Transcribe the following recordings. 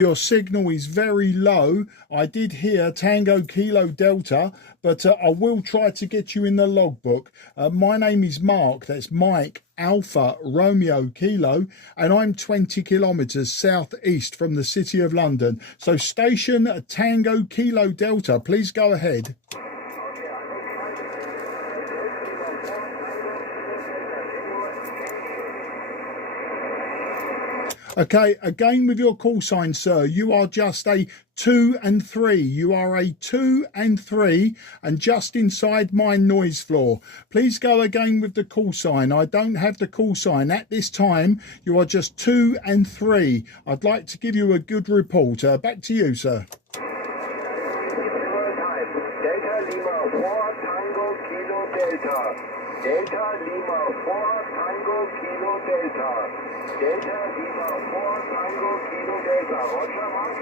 Your signal is very low. I did hear Tango Kilo Delta, but I will try to get you in the logbook. My name is Mark, that's Mike Alpha Romeo Kilo, and I'm 20 kilometres southeast from the City of London. So station Tango Kilo Delta, please go ahead. Okay, again with your call sign, sir, you are just a 2 and 3. You are a 2 and 3 and just inside my noise floor. Please go again with the call sign. I don't have the call sign. At this time, you are just 2 and 3. I'd like to give you a good report. Back to you, sir. Delta Lima 4 Tango Kilo Delta. Delta Lima 4 Tango Kilo Delta. Delta Lima 4 Tango Kilo Delta. Roger, Mark?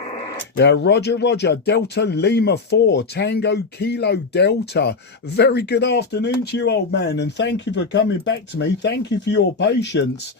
Yeah, Roger. Delta Lima 4 Tango Kilo Delta. Very good afternoon to you, old man, and thank you for coming back to me. Thank you for your patience.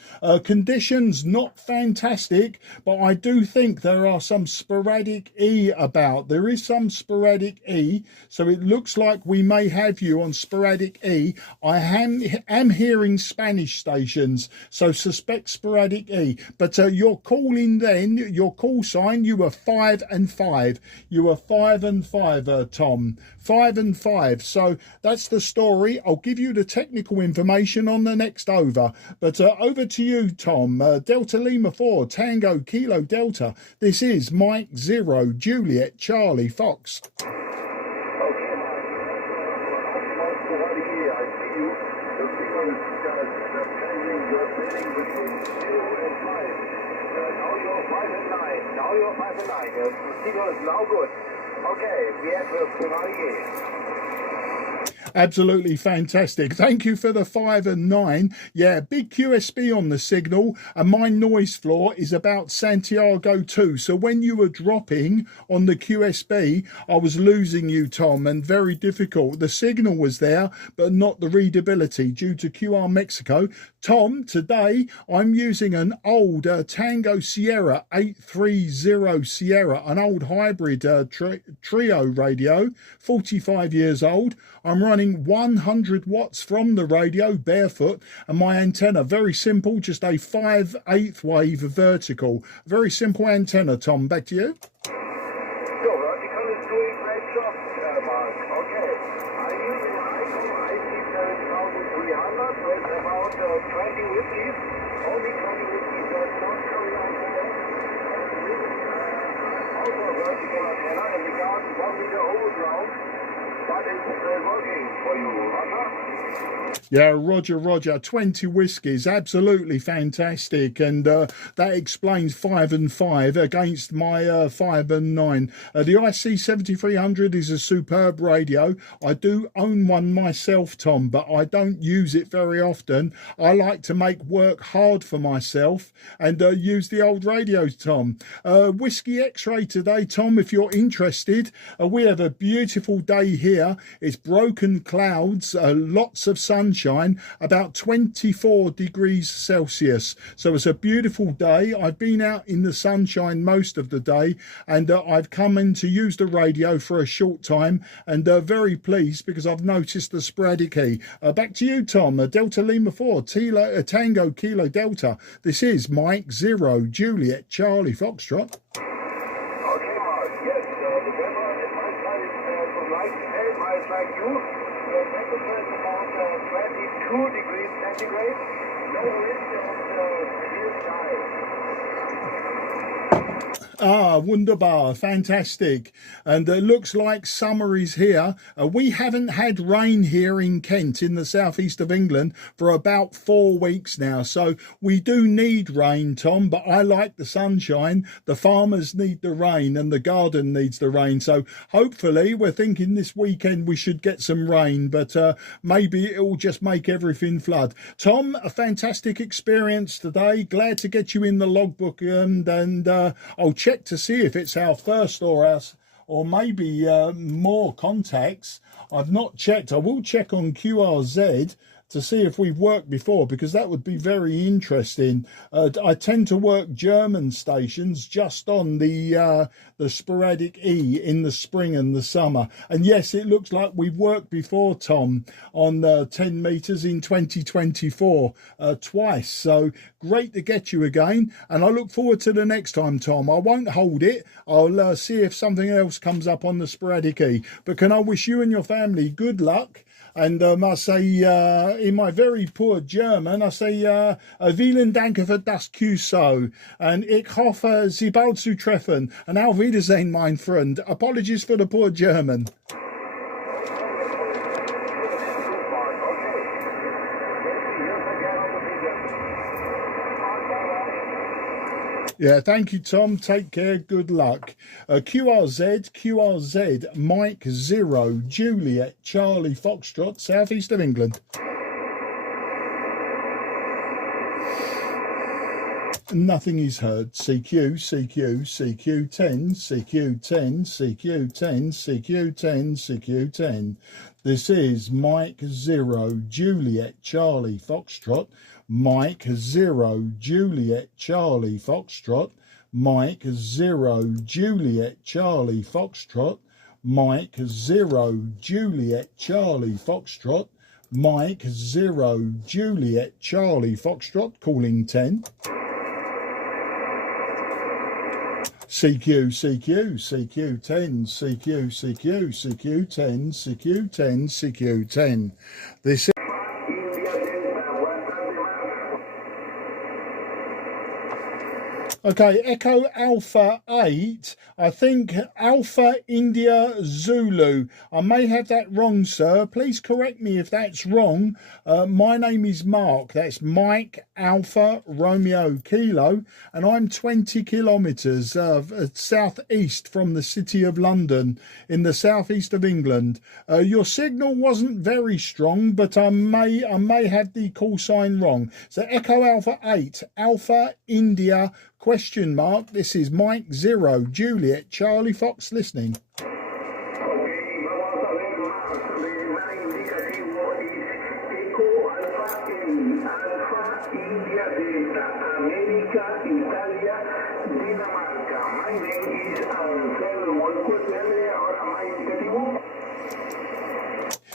Conditions not fantastic, but I do think there are some sporadic E about. There is some sporadic E, so it looks like we may have you on sporadic E. I am hearing Spanish stations, so suspect sporadic E. But your call in then, your call sign, you were 5 and 5. You were 5 and 5, Tom. 5 and 5. So that's the story. I'll give you the technical information on the next over. But over to you, Tom. Delta Lima 4 Tango Kilo Delta. This is Mike 0 Juliet Charlie Fox. Now you're 5 and 9. The signal is now good. Okay, we have Sporadic E. Absolutely fantastic. Thank you for the 5 and 9. Yeah, big QSB on the signal, and my noise floor is about Santiago too. So when you were dropping on the QSB, I was losing you, Tom, and very difficult. The signal was there, but not the readability due to QR Mexico. Tom, today I'm using an old Tango Sierra 830 Sierra, an old hybrid trio radio, 45 years old. I'm running 100 watts from the radio barefoot, and my antenna, very simple, just a 5/8 wave vertical. Very simple antenna, Tom. Back to you. So vertical is doing great job, Mark. Okay. I'm using an ICOM IC7300 with about 20 whiskeys. Only 20 whiskeys, so it's not coming out more. Also a vertical antenna in the garden, 1 meter overground. But it's working for you, Roger? Yeah, Roger. 20 whiskies, absolutely fantastic, and that explains 5 and 5 against my 5 and 9. The IC7300 is a superb radio. I do own one myself, Tom, but I don't use it very often. I like to make work hard for myself and use the old radios, Tom. Whiskey X-ray today, Tom, if you're interested. We have a beautiful day here. It's broken clouds, lots of sunshine, about 24 degrees Celsius. So it's a beautiful day. I've been out in the sunshine most of the day, and I've come in to use the radio for a short time, and very pleased because I've noticed the sporadic E. Back to you, Tom. Delta Lima 4 Tango Kilo Delta. This is Mike 0 Juliet Charlie Foxtrot. Like you, the temperature is about 22 degrees centigrade, no wind and clear sky. Ah, wunderbar, fantastic. And it looks like summer is here. We haven't had rain here in Kent in the southeast of England for about 4 weeks now. So we do need rain, Tom, but I like the sunshine. The farmers need the rain and the garden needs the rain. So hopefully we're thinking this weekend we should get some rain, but maybe it will just make everything flood. Tom, a fantastic experience today. Glad to get you in the logbook, and I'll check to see if it's our first or maybe more contacts. I've not checked. I will check on QRZ to see if we've worked before, because that would be very interesting. I tend to work German stations just on the Sporadic E in the spring and the summer. And yes, it looks like we've worked before, Tom, on 10 meters in 2024 twice. So great to get you again. And I look forward to the next time, Tom. I won't hold it. I'll see if something else comes up on the Sporadic E. But can I wish you and your family good luck? And I say, in my very poor German, I say, vielen Dank für das QSO. And ich hoffe, Sie bald zu treffen. And auf Wiedersehen, mein Freund. Apologies for the poor German. Yeah, thank you, Tom. Take care. Good luck. QRZ, Mike 0, Juliet, Charlie, Foxtrot, southeast of England. Nothing is heard. CQ, CQ, CQ10, CQ10, CQ10, CQ10, CQ10. This is Mike 0, Juliet, Charlie, Foxtrot. Mike 0, Juliet, Charlie, Foxtrot. Mike 0, Juliet, Charlie, Foxtrot. Mike 0, Juliet, Charlie, Foxtrot. Mike 0, Juliet, Charlie, Foxtrot, calling 10. CQ, CQ, CQ10, CQ, CQ, CQ10, CQ10, CQ10. This is... Okay, Echo Alpha 8, I think Alpha India Zulu. I may have that wrong, sir. Please correct me if that's wrong. My name is Mark. That's Mike Alpha Romeo Kilo, and I'm 20 kilometres southeast from the city of London in the southeast of England. Your signal wasn't very strong, but I may have the call sign wrong. So Echo Alpha 8, Alpha India question mark. This is Mike 0, Juliet, Charlie Fox listening.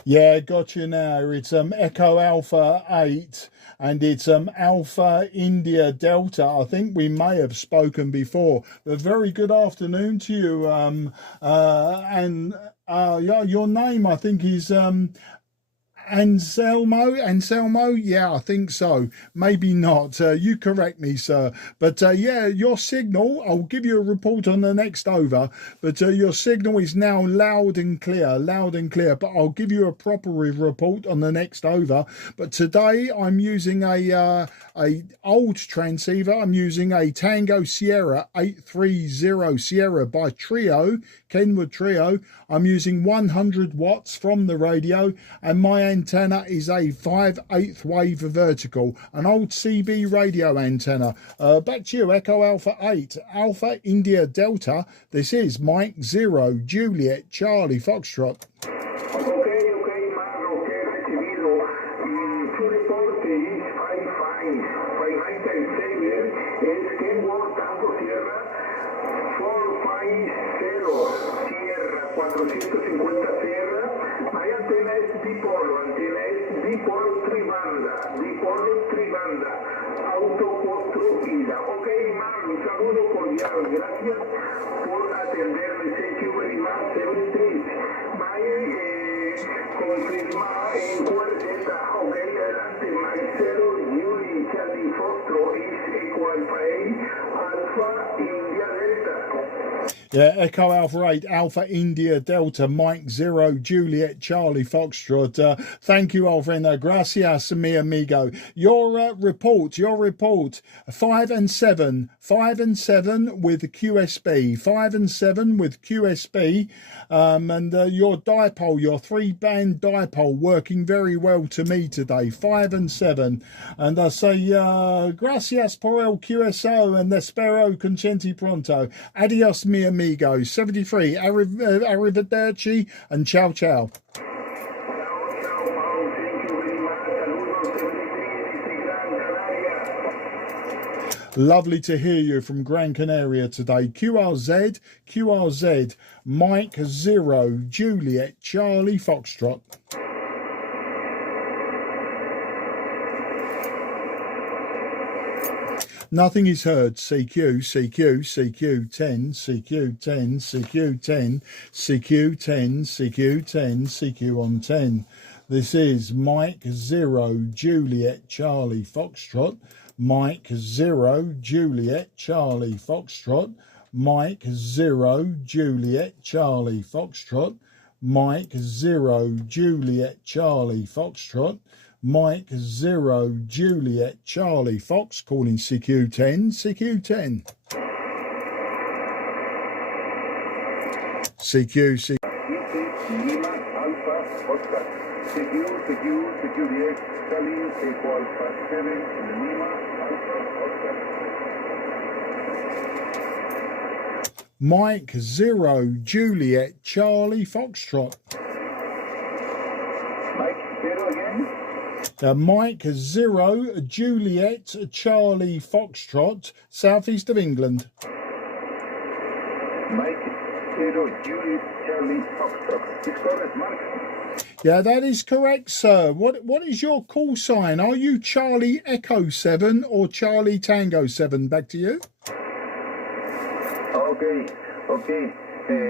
Yeah, got you now. It's Echo Alpha 8 and it's Alpha India Delta. I think we may have spoken before. A very good afternoon to you. Yeah, your name I think is Anselmo, yeah, I think so. Maybe not. You correct me, sir. But yeah, your signal, I'll give you a report on the next over, but your signal is now loud and clear, but I'll give you a proper report on the next over. But today I'm using a old transceiver. I'm using a Tango Sierra 830 Sierra by Trio, Kenwood Trio. I'm using 100 watts from the radio, and my antenna is a 5/8 wave vertical, an old CB radio antenna. Back to you, Echo Alpha 8, Alpha India Delta. This is Mike 0, Juliet, Charlie Foxtrot. Autoconstruida. Ok, Mar, un saludo cordial. Gracias por atenderme. Thank you very much. 73. Confirma en cuarteta. Ok, adelante. Mike 0, Yuri, Charlie Fostro is equal Alpha India Delta. Yeah, Echo Alpha 8, Alpha India Delta, Mike 0, Juliet, Charlie Foxtrot. Thank you, old friend. Gracias, mi amigo. Your report, 5 and 7 with QSB, 5 and 7 with QSB. And your dipole, your 3-band dipole, working very well to me today, 5 and 7. And I say, gracias por el QSO and espero consenti pronto. Adios, mi amigo. 73, arrivederci and ciao ciao. Ciao, ciao, Paul. Thank you very much. Saludos. Lovely to hear you from Gran Canaria today. QRZ, Mike 0, Juliet, Charlie, Foxtrot. Nothing is heard. CQ, CQ, CQ 10, CQ 10, CQ 10, CQ 10, CQ 10, CQ on 10. This is Mike 0, Juliet, Charlie, Foxtrot. Mike 0, Juliet, Charlie, Foxtrot. Mike 0, Juliet, Charlie, Foxtrot. Mike 0, Juliet, Charlie, Foxtrot. Mike 0, Juliet, Charlie, Fox, calling CQ10, CQ10. CQ. Lima, Alpha, Oscar. CQ, Juliet, Charlie, Echo Alpha 7, Lima, Alpha, Oscar. Mike 0, Juliet, Charlie, Foxtrot. Mike 0 again. Mike 0, Juliet, Charlie, Foxtrot, southeast of England. Mike 0, Juliet, Charlie, Foxtrot. Is correct, Mark? Yeah, that is correct, sir. What is your call sign? Are you Charlie Echo 7 or Charlie Tango 7? Back to you. Okay.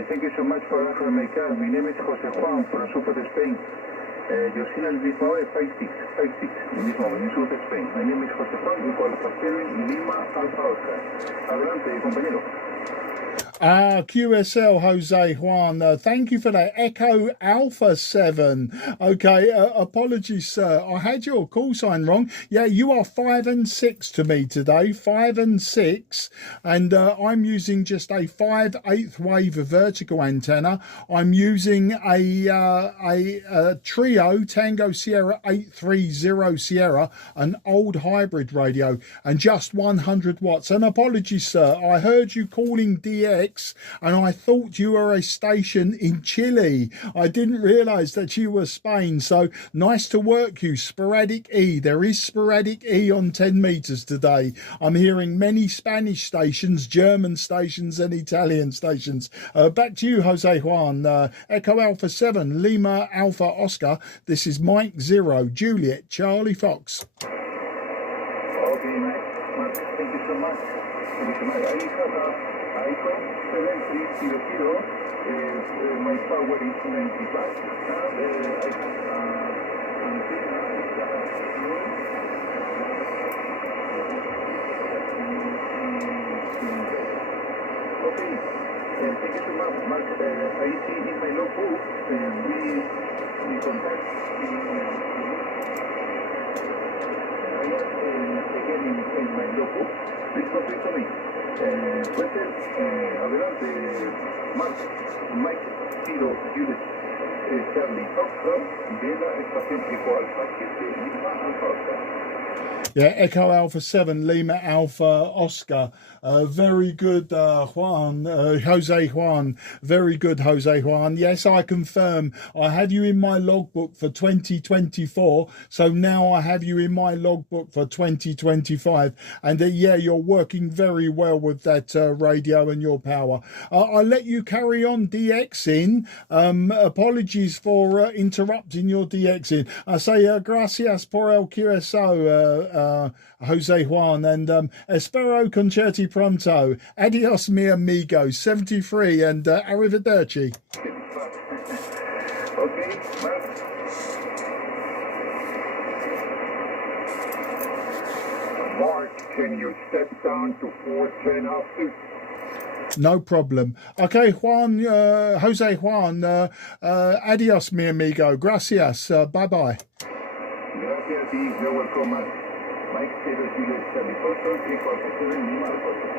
Thank you so much for answering my call. My name is Jose Juan from Super Spain. Your signal is now 56 in this moment in Super Spain. My name is Jose Juan, Echo Alpha 7, Lima, Alpha Oscar. Adelante, compañero. QSL Jose Juan, thank you for that. Echo Alpha 7. Okay, apologies, sir. I had your call sign wrong. Yeah, you are 5 and 6 to me today. 5 and 6. And I'm using just a 5/8 wave vertical antenna. I'm using a Trio Tango Sierra 830 Sierra, an old hybrid radio, and just 100 watts. And apologies, sir. I heard you calling DX and I thought you were a station in Chile. I didn't realise that you were Spain. So nice to work you. Sporadic E. There is Sporadic E on 10 meters today. I'm hearing many Spanish stations, German stations and Italian stations. Back to you, Jose Juan. Echo Alpha 7, Lima Alpha Oscar. This is Mike 0, Juliet, Charlie Fox. Okay, Mark, thank you so much. I have iPhone 7300, my power is 95, and I have antenna. Okay, thank you so much, Mark. I see in my notebook, we contact I am again in my notebook. Please complete to me. Adelante, Mark, Mike 0, Juliet, Charlie, Foxtrot, de la estación Eco Alpha 7, Lima, Alpha Oscar. Yeah, Echo Alpha 7, Lima Alpha Oscar. Very good, Juan, Jose Juan. Very good, Jose Juan. Yes, I confirm. I had you in my logbook for 2024. So now I have you in my logbook for 2025. And yeah, you're working very well with that radio and your power. I'll let you carry on DXing. Apologies for interrupting your DXing. I say gracias por el QSO, Jose Juan, and espero concerti pronto. Adios, mi amigo. 73 and arrivederci. Okay, Mark. Mark, can you step down to 410 after? No problem. Okay, Juan, Jose Juan, adios, mi amigo. Gracias. Bye-bye. Gracias y you're welcome, Mark. Mike 0, Juliet, Charlie, Foxtrot, Echo Alpha 7, Lima, Alpha Oscar.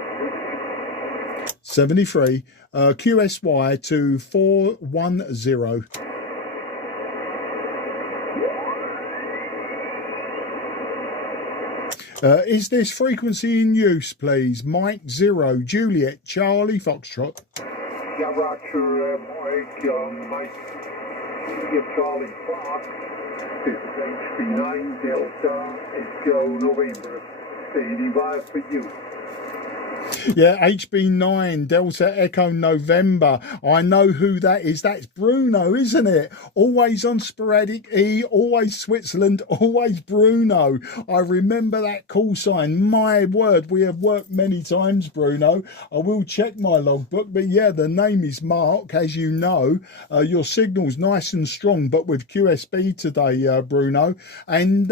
73, QSY to 410. Is this frequency in use, please? Mike 0, Juliet, Charlie, Foxtrot. Yeah, Roger, Mike, Juliet, Charlie, Fox. This is HP9 Delta, Echo November, 85 for you. Yeah, HB9 Delta Echo November. I know who that is. That's Bruno, isn't it? Always on Sporadic E, always Switzerland, always Bruno. I remember that call sign. My word, we have worked many times, Bruno. I will check my logbook, but yeah, the name is Mark, as you know. Your signal's nice and strong, but with QSB today, Bruno. And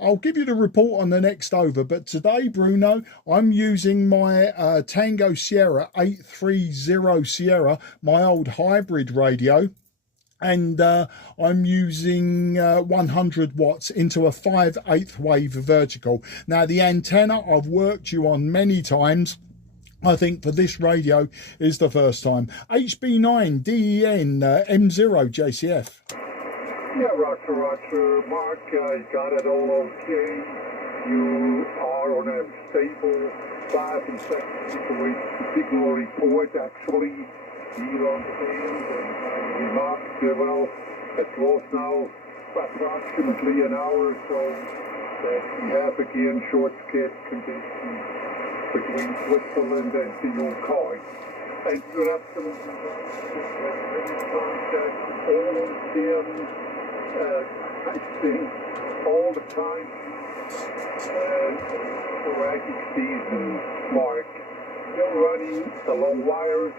I'll give you the report on the next over. But today, Bruno, I'm using my Tango Sierra 830 Sierra, my old hybrid radio. And I'm using 100 watts into a 5/8 wave vertical. Now, the antenna I've worked you on many times. I think for this radio is the first time. HB9 DEN M0 JCF. Yeah, Roger, Mark, I got it all okay. You are on a stable 5 and 6 signal report, actually, here on the band. And Mark, well, it was now approximately an hour or so that we have again short skid conditions between Switzerland and the UK. And you're absolutely right that all of them, I think, all the time, sporadic season, Mark, still running the long wires,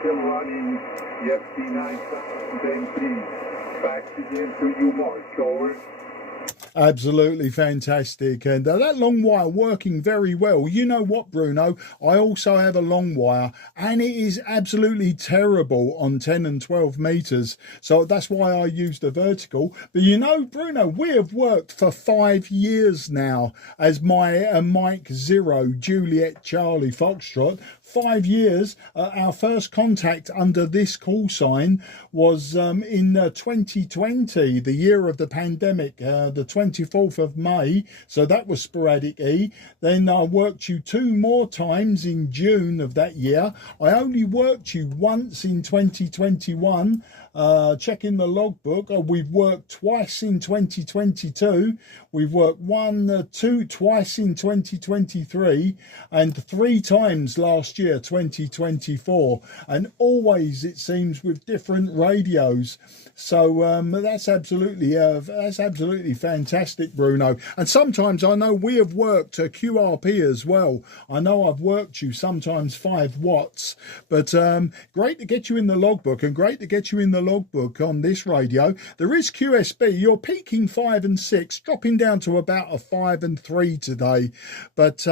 still running the FT9000 MP. Back again to you, Mark. Over. Absolutely fantastic. And that long wire working very well. You know what, Bruno? I also have a long wire and it is absolutely terrible on 10 and 12 meters. So that's why I use the vertical. But you know, Bruno, we have worked for 5 years now as my Mike 0 Juliet Charlie Foxtrot. 5 years. Our first contact under this call sign was in 2020, the year of the pandemic, the 24th of May. So that was Sporadic E. Then I worked you 2 more times in June of that year. I only worked you once in 2021. Checking the logbook, we've worked twice in 2022. We've worked twice in 2023 and 3 times last year, 2024, and always it seems with different radios. So that's absolutely fantastic, Bruno. And sometimes I know we have worked QRP as well. I know I've worked you sometimes 5 watts, but great to get you in the logbook and great to get you in the logbook on this radio. There is QSB. You're peaking 5 and 6, dropping down to about a 5 and 3 today. But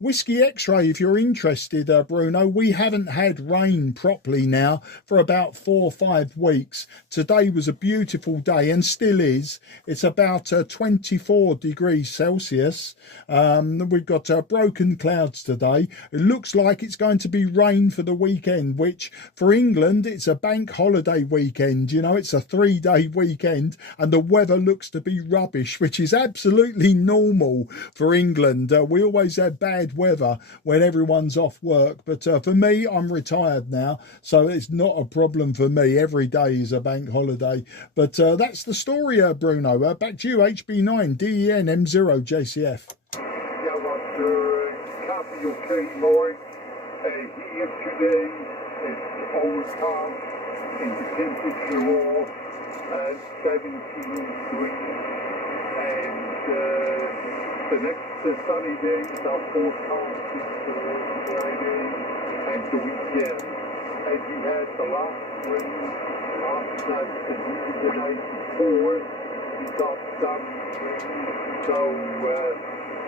Whiskey X-Ray, if you're interested, Bruno, we haven't had rain properly now for about 4 or 5 weeks. Today was a beautiful day and still is. It's about 24 degrees Celsius. We've got broken clouds today. It looks like it's going to be rain for the weekend, which for England, it's a bank holiday weekend. You know, it's a 3-day weekend and the weather looks to be rubbish, which is absolutely normal for England. We always have bad weather when everyone's off work. But for me, I'm retired now, so it's not a problem for me. Every day is a bank holiday. But that's the story, Bruno. Back to you, HB9 DEN M0 JCF. Yeah, Roger, copy okay, Lloyd. Here today is overcast and the temperature was 17 degrees. And the next sunny days are forecasted for Friday and the weekend. And we had the last rain last night and the night before. We got some rain, so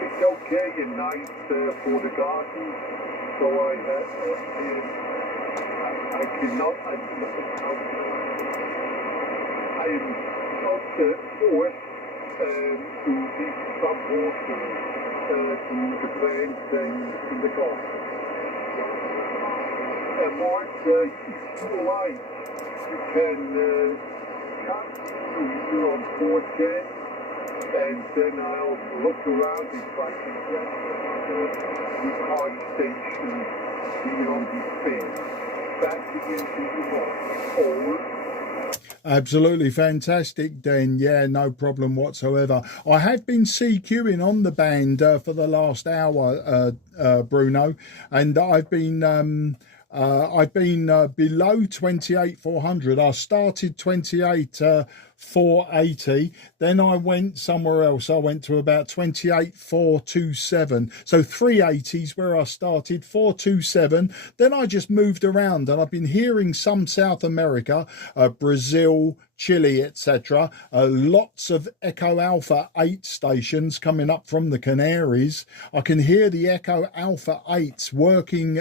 it's okay and nice for the garden. So I am not forced to give some water to the plants and in the garden. Mark, if you like, you can cut here on 410, and then I'll look around if I can get the car station here on this thing. Back again to you, Mark. Over. Absolutely fantastic, Den. Yeah, no problem whatsoever. I have been CQing on the band for the last hour, Bruno, and I've been below 28,400. I started 28,480. Then I went somewhere else. I went to about 28,427. So 380s where I started, 427. Then I just moved around, and I've been hearing some South America, Brazil, Chile, etc. Lots of Echo Alpha 8 stations coming up from the Canaries. I can hear the Echo Alpha 8s working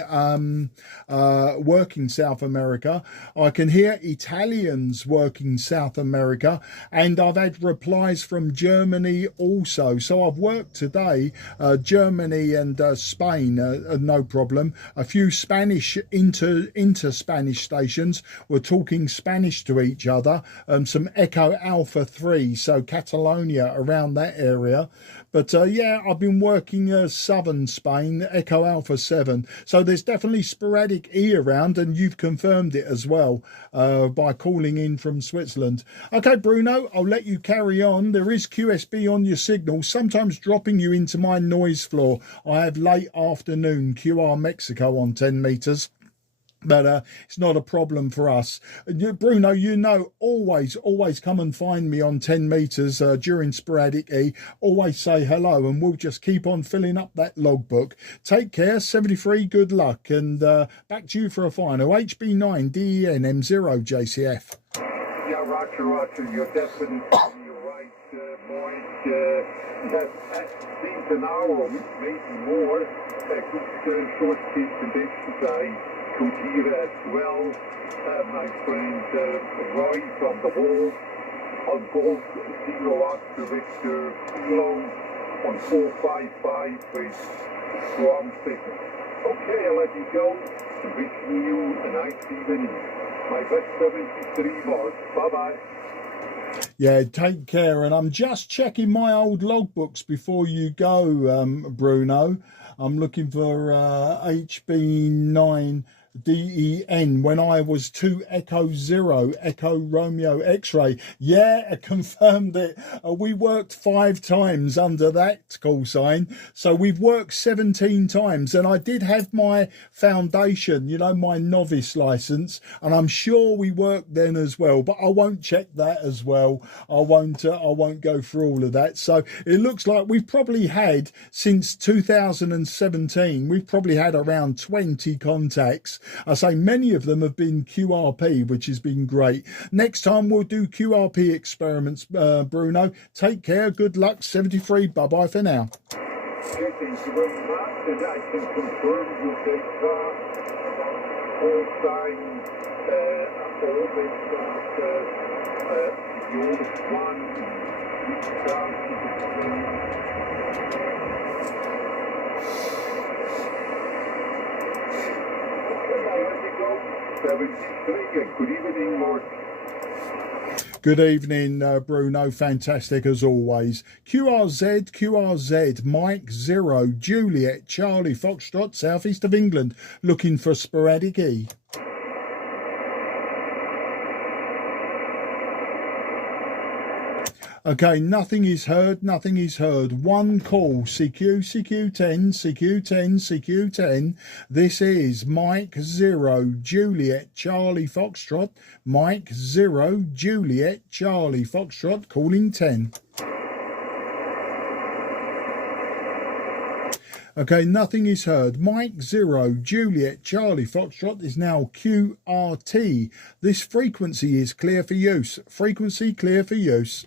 South America. I can hear Italians working South America, and I've had replies from Germany also. So I've worked today, Germany and Spain, no problem. A few Spanish inter Spanish stations were talking Spanish to each other. Some Echo Alpha 3, so Catalonia, around that area. But yeah, I've been working southern Spain, Echo Alpha 7. So there's definitely Sporadic E around, and you've confirmed it as well by calling in from Switzerland. Okay, Bruno, I'll let you carry on. There is QSB on your signal, sometimes dropping you into my noise floor. I have late afternoon QR Mexico on 10 meters. But it's not a problem for us. Bruno, you know, always come and find me on 10 meters during Sporadic E. Always say hello, and we'll just keep on filling up that logbook. Take care, 73, good luck, and back to you for a final. HB9 DEN M0 JCF. Yeah, Roger, you're definitely right, boy. At least an hour, maybe more. Good short speed conditions. Could hear as well, my friend Roy from the Hall on both 0 Oscar Victor Kilo on 455 with strong signal. Okay, I'll let you go. Wishing you a nice evening. My best 73 boss. Bye-bye. Yeah, take care. And I'm just checking my old logbooks before you go, Bruno. I'm looking for HB9 DEN when I was 2 Echo 0 Echo Romeo X-ray. Yeah, I confirmed it. We worked 5 times under that call sign, so we've worked 17 times, and I did have my foundation, you know, my novice license, and I'm sure we worked then as well, but I won't check that as well. I won't go through all of that. So it looks like we've probably had, since 2017, we've probably had around 20 contacts. I say many of them have been QRP, which has been great. Next time we'll do QRP experiments, Bruno. Take care, good luck, 73, bye-bye for now. Thank you very much, and I can confirm your data, all signs, always yours one, Good evening, Mark. Good evening, Bruno. Fantastic as always. QRZ, Mike 0, Juliet, Charlie, Foxtrot, southeast of England, looking for Sporadic E. Okay, nothing is heard, nothing is heard. One call, CQ10, CQ10, CQ10. This is Mike 0, Juliet, Charlie, Foxtrot. Mike 0, Juliet, Charlie, Foxtrot, calling 10. Okay, nothing is heard. Mike 0, Juliet, Charlie, Foxtrot is now QRT. This frequency is clear for use. Frequency clear for use.